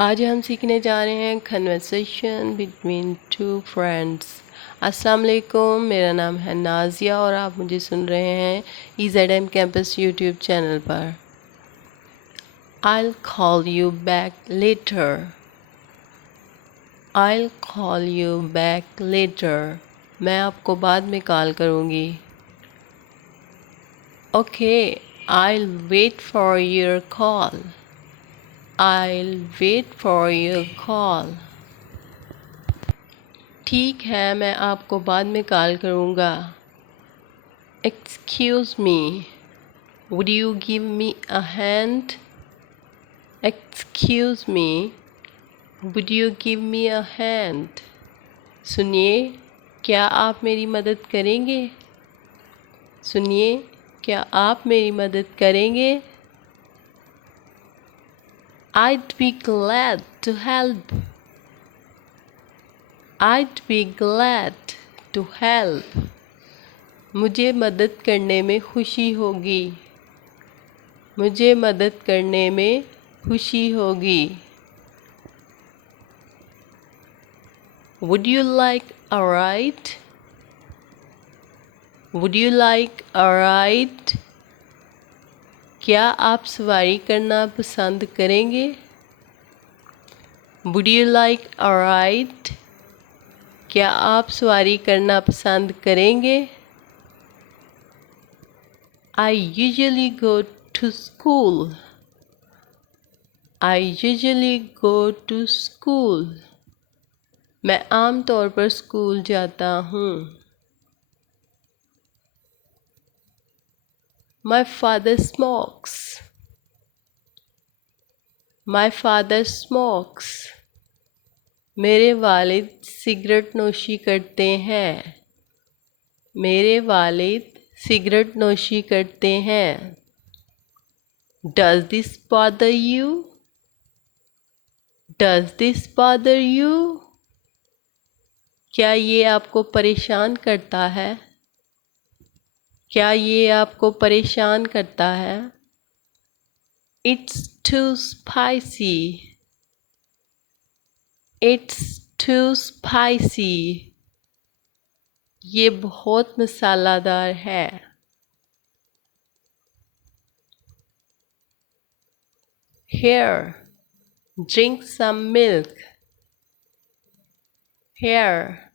आज हम सीखने जा रहे हैं कन्वर्सेशन बिटवीन टू फ्रेंड्स। अस्सलाम वालेकुम, मेरा नाम है नाजिया और आप मुझे सुन रहे हैं EZM कैंपस यूट्यूब चैनल पर। I'll call you back later. I'll call you back later. मैं आपको बाद में कॉल करूँगी। Okay, I'll wait for your call. I'll wait for your call. ठीक है, मैं आपको बाद में कॉल करूँगा। Excuse me, would you give me a hand? Excuse me, would you give me a hand? सुनिए, क्या आप मेरी मदद करेंगे? सुनिए, क्या आप मेरी मदद करेंगे? I'd be glad to help. I'd be glad to help. मुझे मदद करने में खुशी होगी। मुझे मदद करने में खुशी होगी। Would you like a ride? Would you like a ride? क्या आप सवारी करना पसंद करेंगे? Would you like a ride? क्या आप सवारी करना पसंद करेंगे? I usually go to school. I usually go to school. मैं आम तौर पर स्कूल जाता हूँ। My father smokes. My father smokes. मेरे वालिद सिगरेट नोशी करते हैं। मेरे वालिद सिगरेट नोशी करते हैं। Does this bother you? Does this bother you? क्या ये आपको परेशान करता है? क्या ये आपको परेशान करता है? It's too spicy. It's too spicy. ये बहुत मसालादार है। Here, drink some milk. Here,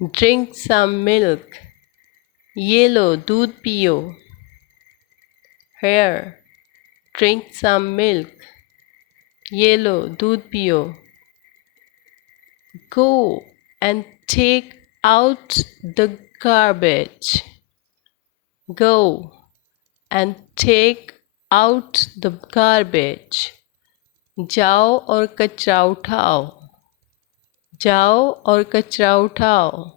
drink some milk. ये लो, दूध पियो। Here, drink some milk. ये लो, दूध पियो। Go and take out the garbage. Go and take out the garbage. जाओ और कचरा उठाओ। जाओ और कचरा उठाओ।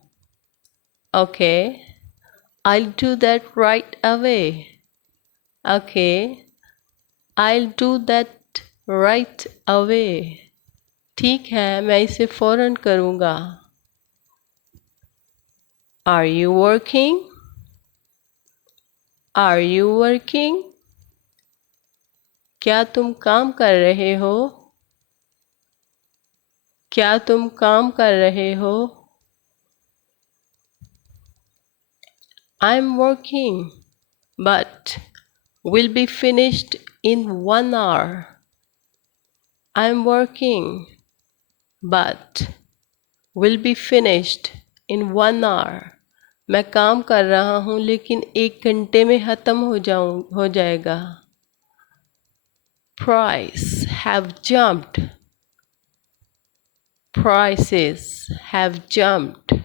Okay, I'll do that right away. Okay, I'll do that right away. ठीक है, मैं इसे फ़ौरन करूँगा। Are you working? Are you working? क्या तुम काम कर रहे हो? क्या तुम काम कर रहे हो? I'm working, but will be finished in 1 hour. I'm working, but will be finished in 1 hour. मैं काम कर रहा हूँ लेकिन 1 घंटे में ख़त्म हो जाएगा। Prices have jumped. Prices have jumped.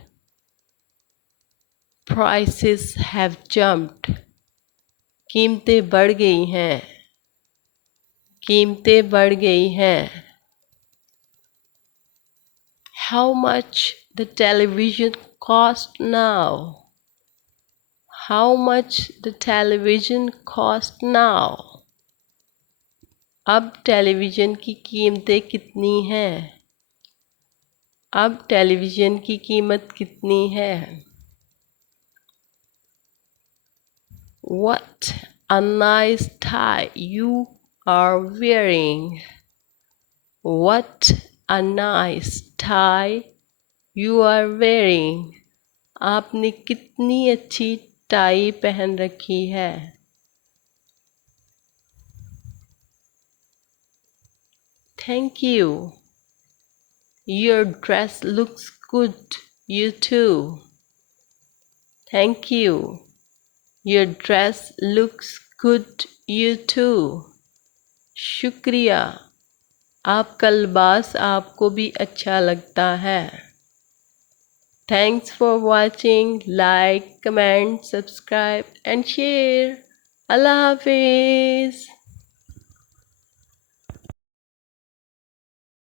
Prices have jumped. कीमतें बढ़ गई हैं। कीमतें बढ़ गई हैं। How much the television cost now? How much the television cost now? अब टेलीविज़न की कीमतें कितनी हैं? अब टेलीविज़न की कीमत कितनी है? What a nice tie you are wearing. What a nice tie you are wearing. आपने कितनी अच्छी टाई पहन रखी है. Thank you. Your dress looks good. You too. Thank you. Your dress looks good. You too. शुक्रिया. आपका लिबास आपको भी अच्छा लगता है. Thanks for watching. Like, comment, subscribe and share. Allah Hafiz.